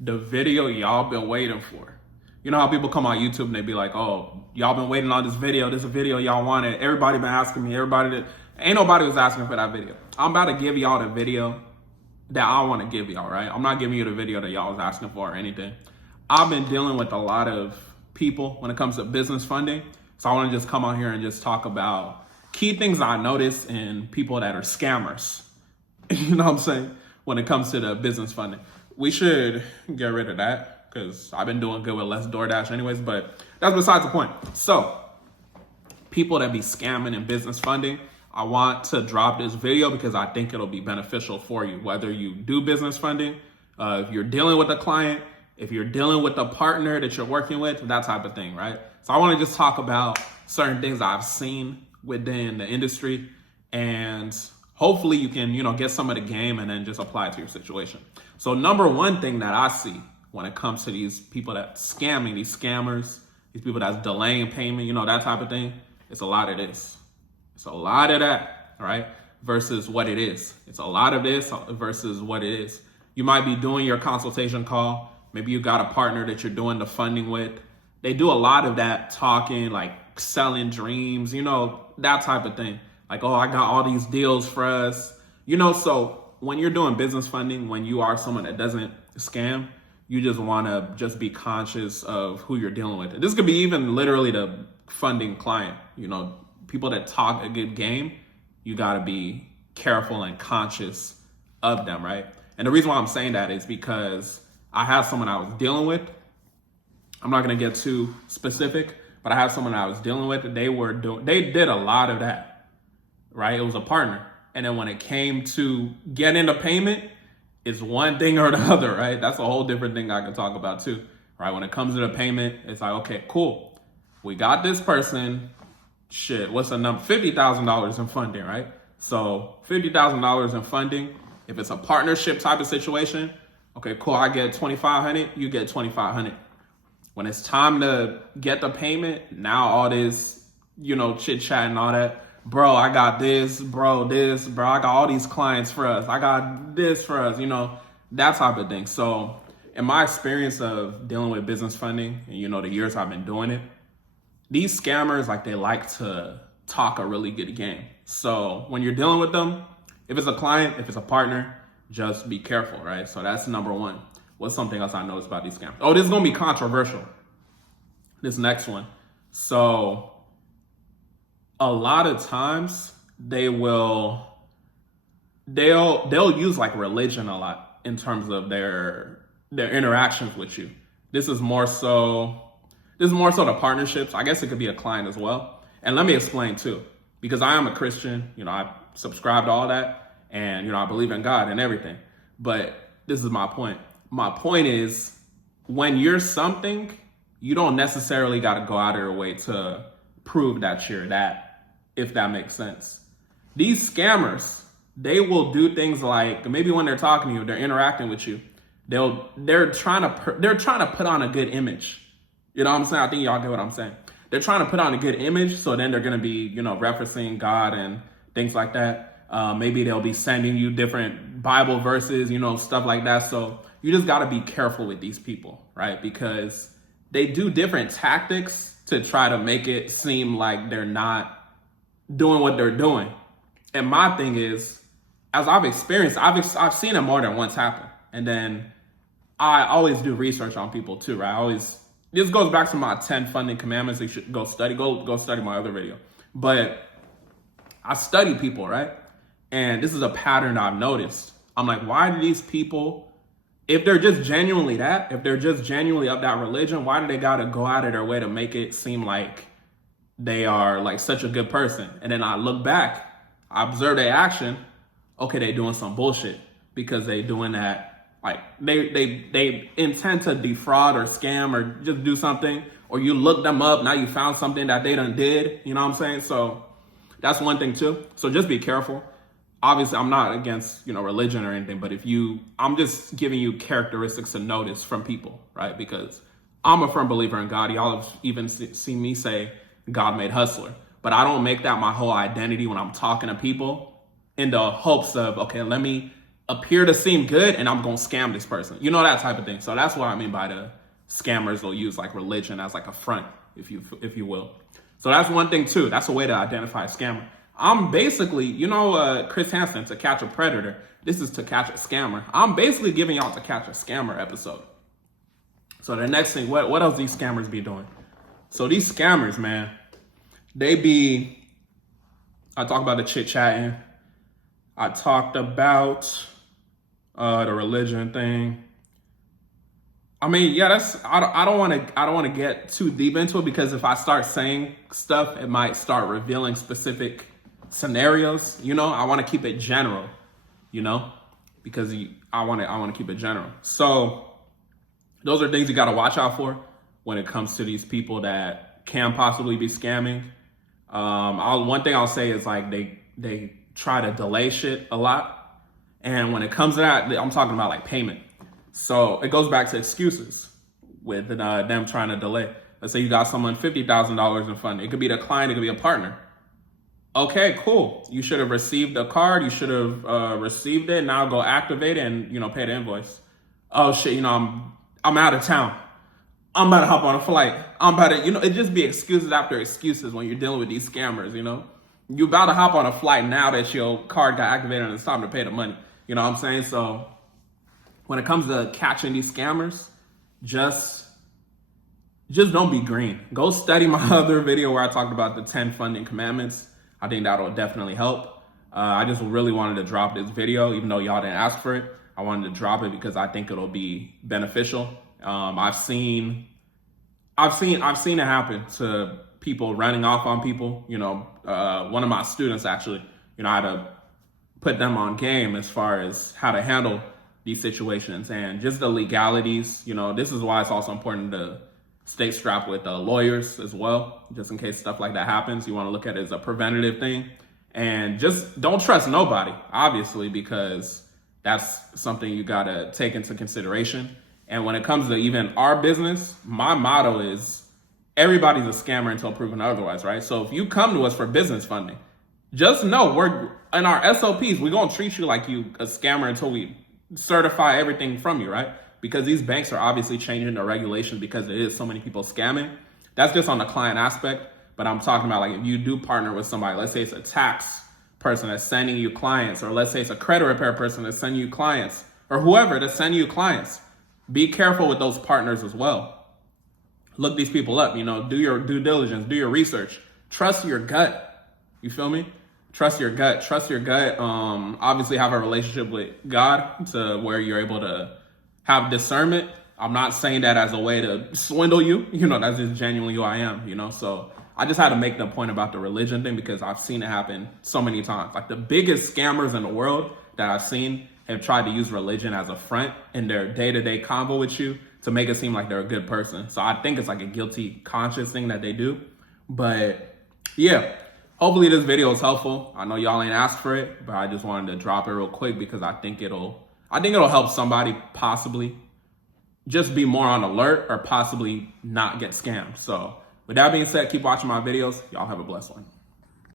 the video y'all been waiting for. You know how people come on YouTube and they be like, oh, y'all been waiting on this video. This is a video y'all wanted. Everybody been asking me. Ain't nobody was asking for that video. I'm about to give y'all the video that I want to give y'all, right? I'm not giving you the video that y'all was asking for or anything. I've been dealing with a lot of people when it comes to business funding. So I want to just come on here and just talk about key things I notice in people that are scammers. You know what I'm saying? When it comes to the business funding. We should get rid of that because I've been doing good with less DoorDash anyways, but that's besides the point. So people that be scamming in business funding, I want to drop this video because I think it'll be beneficial for you, whether you do business funding, if you're dealing with a client, if you're dealing with a partner that you're working with, that type of thing, right? So I want to just talk about certain things I've seen within the industry, and hopefully you can, get some of the game and then just apply it to your situation. So number one thing that I see when it comes to these people that scamming, these scammers, these people that's delaying payment, that type of thing, it's a lot of this. It's a lot of that, right? Versus what it is. It's a lot of this versus what it is. You might be doing your consultation call. Maybe you got a partner that you're doing the funding with. They do a lot of that talking, like selling dreams, that type of thing. Like, oh, I got all these deals for us. So when you're doing business funding, when you are someone that doesn't scam, you just want to just be conscious of who you're dealing with. This could be even literally the funding client, people that talk a good game, you got to be careful and conscious of them, right? And the reason why I'm saying that is because I have someone I was dealing with. I'm not going to get too specific, but I have someone I was dealing with. They did a lot of that, right? It was a partner. And then when it came to getting the payment, it's one thing or the other, right? That's a whole different thing I can talk about too, right? When it comes to the payment, it's like, okay, cool. We got this person, what's the number? $50,000 in funding, right? So $50,000 in funding. If it's a partnership type of situation, okay, cool. I get $2,500, you get $2,500. When it's time to get the payment, now all this, chit chat and all that. Bro, I got this, bro, I got all these clients for us. I got this for us, that type of thing. So in my experience of dealing with business funding and, the years I've been doing it, these scammers, they like to talk a really good game. So when you're dealing with them, if it's a client, if it's a partner, just be careful, right? So that's number one. What's something else I noticed about these scams? Oh, this is going to be controversial. This next one. So a lot of times they'll use religion a lot in terms of their interactions with you. This is more so the partnerships. I guess it could be a client as well. And let me explain too, because I am a Christian, I subscribe to all that, and I believe in God and everything. But this is my point. My point is, when you're something, you don't necessarily got to go out of your way to prove that you're that, if that makes sense. These scammers, they will do things like, maybe when they're talking to you, they're interacting with you, they're trying to put on a good image. You know what I'm saying? I think y'all get what I'm saying. They're trying to put on a good image, so then they're going to be, referencing God and things like that. Maybe they'll be sending you different Bible verses, stuff like that. So you just got to be careful with these people, right? Because they do different tactics to try to make it seem like they're not doing what they're doing. And my thing is, as I've experienced, I've seen it more than once happen. And then I always do research on people too, right? This goes back to my 10 funding commandments. You should go study my other video. But I study people, right? And this is a pattern I've noticed. I'm like, why do these people, if they're just genuinely of that religion, why do they got to go out of their way to make it seem like they are such a good person? And then I look back, I observe their action. Okay, they doing some bullshit because they doing that. They intend to defraud or scam or just do something, or you look them up, now you found something that they done did, you know what I'm saying? So that's one thing too. So just be careful. Obviously, I'm not against, religion or anything, but I'm just giving you characteristics to notice from people, right? Because I'm a firm believer in God. Y'all have even seen me say God made hustler, but I don't make that my whole identity when I'm talking to people in the hopes of, okay, let me appear to seem good and I'm gonna scam this person. You know, that type of thing. So that's what I mean by the scammers will use like religion as like a front, if you will. So that's one thing too. That's a way to identify a scammer. I'm basically, you know, Chris Hansen, To Catch a Predator. This is To Catch a Scammer. I'm basically giving y'all To Catch a Scammer episode. So the next thing, what else these scammers be doing? So these scammers, man, I talk about the chit-chatting. I talked about the religion thing. I mean, yeah, I don't want to get too deep into it, because if I start saying stuff, it might start revealing specific scenarios. You know, I want to keep it general, you know, because I want to keep it general. So those are things you got to watch out for when it comes to these people that can possibly be scamming. One thing I'll say is like they try to delay shit a lot. And when it comes to that, I'm talking about like payment. So it goes back to excuses with them trying to delay. Let's say you got someone $50,000 in funding. It could be the client, it could be a partner. Okay, cool. You should have received a card. You should have received it. Now go activate it and, you know, pay the invoice. Oh shit, you know, I'm out of town. I'm about to hop on a flight. I'm about to, you know, it just be excuses after excuses when you're dealing with these scammers, you know. You about to hop on a flight now that your card got activated and it's time to pay the money. You know what I'm saying? So when it comes to catching these scammers, just don't be green. Go study my other video where I talked about the 10 funding commandments. I think that'll definitely help. I just really wanted to drop this video, even though y'all didn't ask for it. I wanted to drop it because I think it'll be beneficial. I've seen it happen to people running off on people. You know, one of my students actually, you know, I had to put them on game as far as how to handle these situations and just the legalities. You know, this is why it's also important to stay strapped with lawyers as well, just in case stuff like that happens. You want to look at it as a preventative thing, and just don't trust nobody, obviously, because that's something you got to take into consideration. And when it comes to even our business, my motto is everybody's a scammer until proven otherwise, right? So if you come to us for business funding, just know we're in our SOPs, we're going to treat you like you a scammer until we certify everything from you, right? Because these banks are obviously changing the regulations because there is so many people scamming. That's just on the client aspect. But I'm talking about like if you do partner with somebody, let's say it's a tax person that's sending you clients, or let's say it's a credit repair person that's sending you clients, or whoever that's sending you clients. Be careful with those partners as well. Look these people up, you know, do your due diligence, do your research. Trust your gut. You feel me? Trust your gut. Trust your gut. Obviously have a relationship with God to where you're able to have discernment. I'm not saying that as a way to swindle you. You know, that's just genuinely who I am, you know. So I just had to make the point about the religion thing because I've seen it happen so many times. Like the biggest scammers in the world that I've seen have tried to use religion as a front in their day-to-day convo with you to make it seem like they're a good person. So I think it's like a guilty conscience thing that they do. But yeah, hopefully this video is helpful. I know y'all ain't asked for it, but I just wanted to drop it real quick because I think it'll help somebody possibly just be more on alert or possibly not get scammed. So with that being said, keep watching my videos. Y'all have a blessed one.